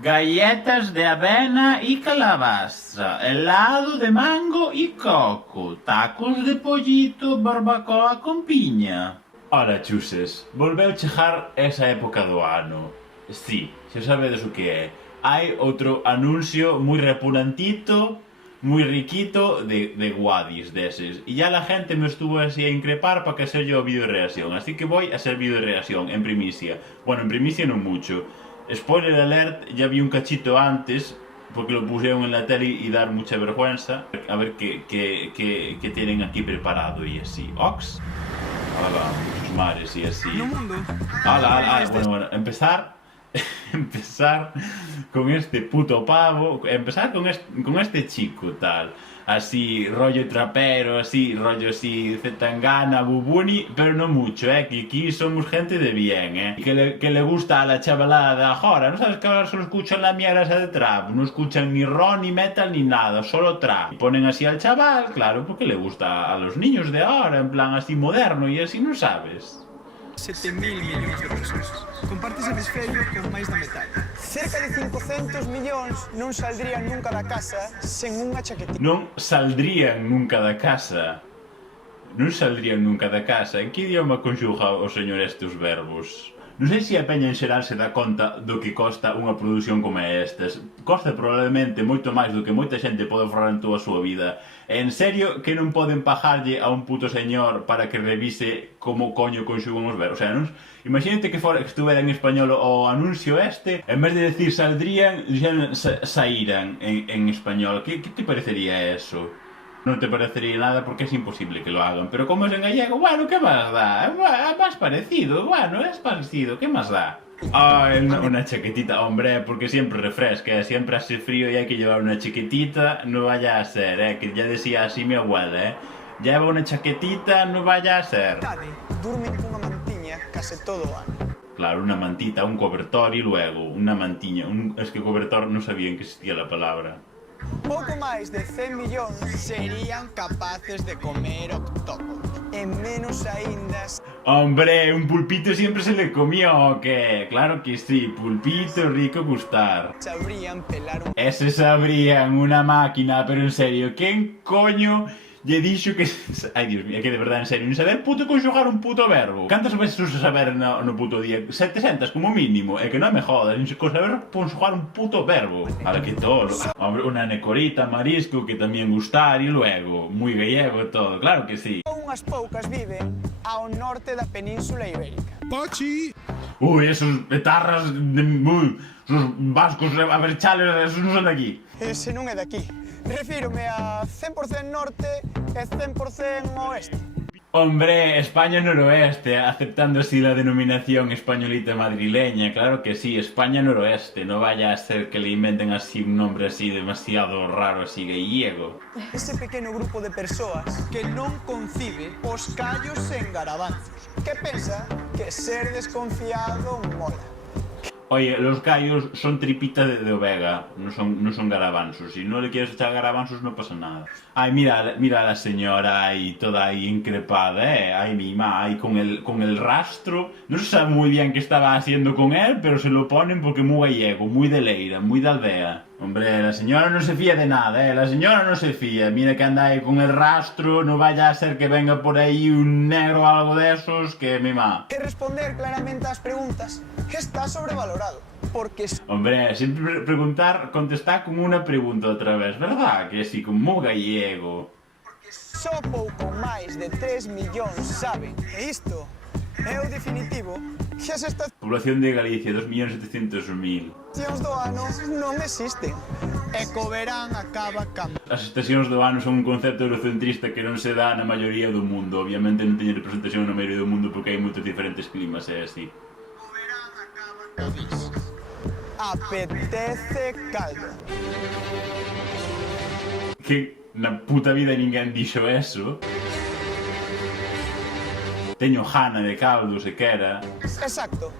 galletas de avena y calabaza, helado de mango y coco, tacos de pollito, barbacoa con piña. Ora, chuses, volveu chegar esa época do ano. Sí, xa sabedes o que é. Hai outro anuncio moi repugnantito, moi riquito de guadis deses. E ya la gente me estuvo así a increpar para que hacer yo vídeo de reacción. Así que voy a hacer vídeo de reacción en primicia. Bueno, en primicia non mucho. Spoiler alert, ya vi un cachito antes, porque lo pusieron en la tele y dar mucha vergüenza. A ver qué tienen aquí preparado y así. Ox. Ala, muchos mares y así. Ala, bueno, empezar con este puto pavo, empezar con este chico tal, así rollo trapero, así rollo así Zetangana, Bubuni, pero no mucho, que aquí somos gente de bien, que le gusta a la chavalada de ahora, no sabes que ahora solo escuchan la mierda esa de trap, no escuchan ni rock, ni metal, ni nada, solo trap, y ponen así al chaval, claro, porque le gusta a los niños de ahora, en plan así moderno y así, no sabes. 7.000 millóns de persoas. Compartes hemisferio con máis da metade. Cerca de 500 millóns non saldrían nunca da casa sen unha chaquetita. Non saldrían nunca da casa. Non saldrían nunca da casa. En que idioma conxuga o señor estes verbos? Non sei se a peña en xeral se dá conta do que costa unha produción como estas. Costa probablemente moito máis do que moita xente pode forrar en toda a súa vida. En serio que non poden pagarlle a un puto señor para que revise como coño conxugan os verbos? O sea, non... Imagínate que estuvera en español o anuncio este, en vez de decir saldrían, dixeran saíran en español. Que te parecería eso? Non te parecería nada porque es imposible que lo hagan. Pero como es en gallego, bueno, ¿qué más da? Más parecido, bueno, es parecido, ¿qué más da? Ay, una chaquetita, hombre, porque siempre refresca, siempre hace frío y hay que llevar una chaquetita, no vaya a ser, que ya decía así mi abuela, lleva una chaquetita, no vaya a ser. Durmen cunha mantiña case todo o ano. Claro, una mantita, un cobertor y luego una mantiña. Es que cobertor no sabían que existía la palabra. Pouco máis de 100 millóns serían capaces de comer octópodos. E menos aínda... Hombre, un pulpito siempre se le comía, ¿o qué? Claro que sí, pulpito rico gustar. Sabrían pelar un... Ese sabrían una máquina, pero en serio, ¿quién coño lle dixo que... Ai, Dios mío, que de verdad, en serio, non saber puto conxugar un puto verbo. Cantas veces usa saber no puto día? 700 como mínimo, é que non me jodas, con saber conxugar un puto verbo. A ver, que todo. Hombre, una necorita, marisco, que tamén gustar, e luego, moi gallego e todo, claro que sí. Unhas poucas viven ao norte da Península Ibérica. Pochi! Uy, esos etarras, esos vascos, a ver, chales, esos non son de aquí. Ese non é daqui. Refírome a 100% norte e 100% oeste. Hombre, España noroeste, aceptando así la denominación españolita madrileña, claro que sí, España noroeste, no vaya a ser que le inventen así un nombre así demasiado raro, así gallego. Ese pequeno grupo de persoas que non concibe os callos en garabanzos, que pensa que ser desconfiado mola. Oye, los callos son tripita de ovega, no son garabanzos. Si no le quieres echar garabanzos no pasa nada. Ay, mira a la señora ahí, toda ahí increpada, Ay, mima, ahí con el rastro. No se sabe muy bien qué estaba haciendo con él, pero se lo ponen porque muy gallego, muy de leira, muy de aldea. Hombre, la señora no se fía de nada, La señora no se fía. Mira que anda ahí con el rastro, no vaya a ser que venga por ahí un negro o algo de esos, que mima. Que responder claramente ás preguntas está sobrevalorado, porque... Hombre, siempre contestar con una pregunta otra vez, ¿verdad? Que sí, como gallego. Porque só pouco máis de 3 millóns saben, e isto é o definitivo, que as Población de Galicia, 2.700.000. estacións do ano non existen, e co verán acaba cambio. As estacións do ano son un concepto eurocentrista que non se dá na maioría do mundo. Obviamente non teñen representación na maioría do mundo porque hai moitos diferentes climas, é así. Apetece caldo. Que na puta vida ninguén dixo eso. Teño jana de caldo, se quera. Exacto.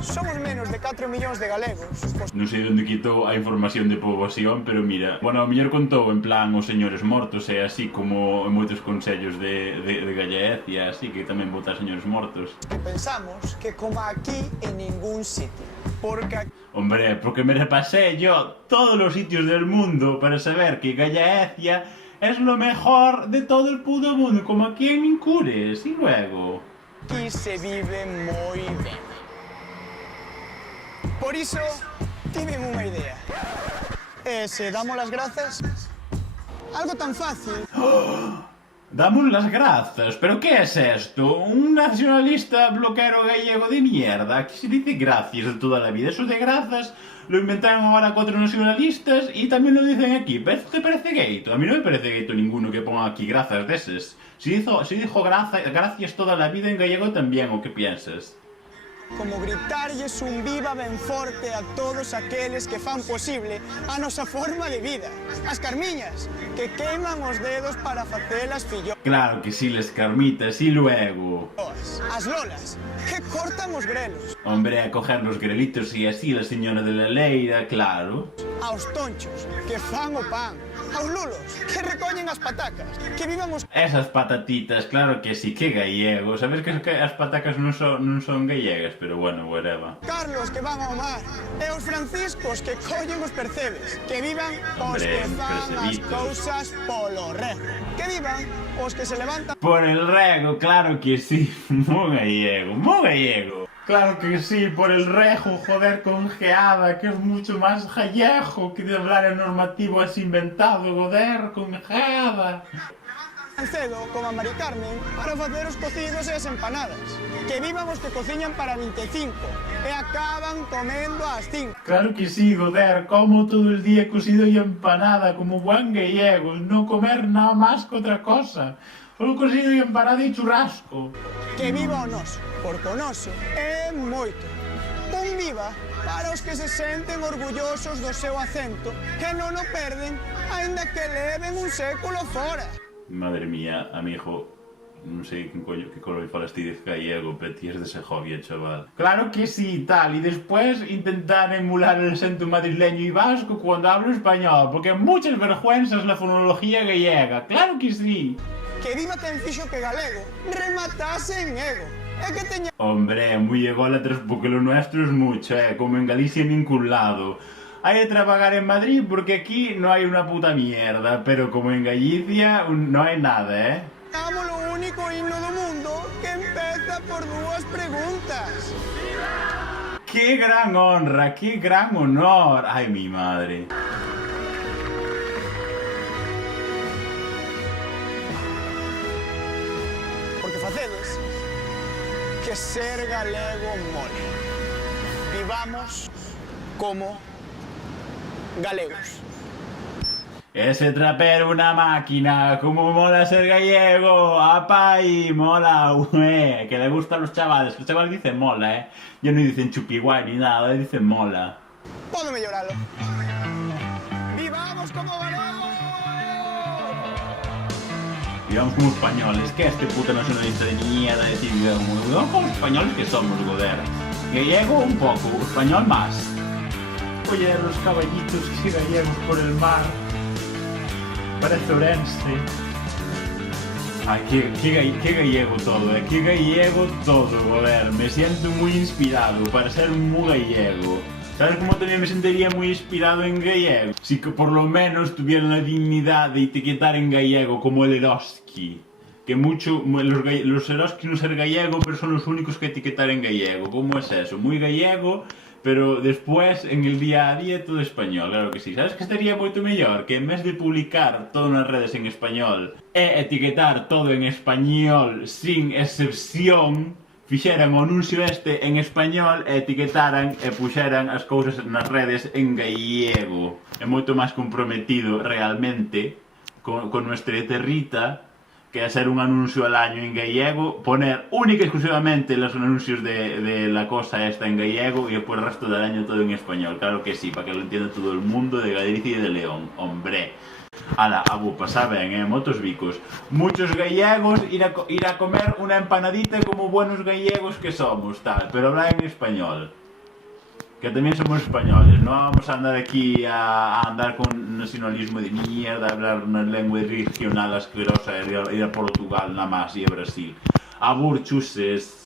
somos menos de 4 millóns de galegos. Non sei onde quitou a información de poboación, pero mira, bueno, ao mellor contou en plan os señores mortos e así como en moitos consellos de Gallaecia, así que tamén vota señores mortos. Pensamos que como aquí en ningún sitio, porque Hombre, porque me repasé yo todos los sitios del mundo para saber que Gallaecia es lo mejor de todo el puto mundo, como aquí en Incures, y luego... aquí se vive moi ben. Por iso, tiven unha idea. E se damos las grazas, algo tan fácil. Damos las grazas, ¿pero qué es esto? ¿Un nacionalista bloquero gallego de mierda? Aquí se dice gracias de toda la vida. Eso de grazas lo inventaron ahora 4 nacionalistas y también lo dicen aquí. ¿Te parece gaito? A mí no me parece gaito ninguno que ponga aquí grazas de esos. Si dijo gracias toda la vida en gallego también, ¿o qué piensas? Como gritarlles un viva ben forte a todos aqueles que fan posible a nosa forma de vida. As carmiñas, que queiman os dedos para facelas filloas. Claro que sí, les carmitas, y luego... As lolas, que cortan os grelos. Hombre, a coger los grelitos y así la señora de la leira, claro. Aos tonchos, que fan o pan. Aos lulos, que recollen as patacas. Que vivan os... Esas patatitas, claro que sí, que gallego. Sabes que as patacas non son gallegas, pero bueno, whatever. Carlos, que van ao mar. E os franciscos, que collen os percebes. Que vivan os Hombre, que fan as percebitos. cousas polo rego. Que vivan os que se levantan... Por el rego, claro que sí. Muy gallego, muy gallego. Claro que sí, por el rejo, joder, con geada, que es mucho más gallego que de hablar en normativo así inventado, joder, con geada. cedo, como a Mari Carmen, para facer os cocidos e as empanadas. Que vivan os que cociñan para 25 e acaban comendo ás 5. Claro que sí, joder, como todo el día cocido y empanada, como buen gallego, no comer nada más que otra cosa. Solo cocido y empanada y churrasco. Que viva o noso, porque o noso é moito. Un viva para os que se senten orgullosos do seu acento, que non o perden, aínda que leven un século fora. Madre mía, amigo, non sei que color falas ti de gallego, pero ti es de Segovia, chaval. Claro que sí, tal, y después intentar emular el acento madrileño y vasco cuando hablo español, porque muchas vergüenzas la fonología gallega, claro que sí. Que viva quen fixo que galego rematase en ego. É que teña... Hombre, muy ególatras porque lo nuestro es mucho, como en Galicia en ningún lado. Hay que trabajar en Madrid porque aquí no hay una puta mierda, pero como en Galicia no hay nada, Amo lo único himno do mundo que empeza por dúas preguntas. ¡Qué gran honra! ¡Qué gran honor! ¡Ay, mi madre! Porque facedes que ser galego mole. Vivamos como galegos. Ese trapero una máquina, como mola ser gallego, ¡apai! Mola, que le gusta a los chavales. Los chavales dicen mola, Ya no dicen chupiguay ni nada, dicen mola. Podo melloralo. Vivamos como galegos. Vivamos como españoles, que este puto nacionalista de mierda decir vivamos como españoles que somos, joder. Gallego un poco, español más. Oye, los caballitos que gallegos por el mar. Parece Orense. Ay, qué gallego todo, qué gallego todo, joder. Me siento muy inspirado para ser muy gallego. ¿Sabes cómo también me sentiría muy inspirado en gallego? Si que por lo menos tuvieran la dignidad de etiquetar en gallego como el Eroski. Que los Eroski no ser gallego, pero son los únicos que etiquetar en gallego. ¿Cómo es eso? Muy gallego, pero después en el día a día todo español, claro que sí. Sabes que estaría moito mellor? Que en vez de publicar todo nas redes en español e etiquetar todo en español sin excepción, fixeran o anuncio este en español e etiquetaran e puxeran as cousas nas redes en gallego. É moito máis comprometido realmente con nuestra territa que hacer un anuncio al año en gallego, poner única y exclusivamente los anuncios de la cosa esta en gallego y después el resto del año todo en español. Claro que sí, para que lo entienda todo el mundo de Galicia y de León, hombre. Ala, pasar ben, motos bicos. Muchos gallegos ir a comer una empanadita como buenos gallegos que somos, tal, pero hablar en español. que también somos españoles, no vamos a andar aquí a andar con nacionalismo de mierda, a hablar una lengua regional asquerosa, ir a Portugal nada más y a Brasil. A burchuses.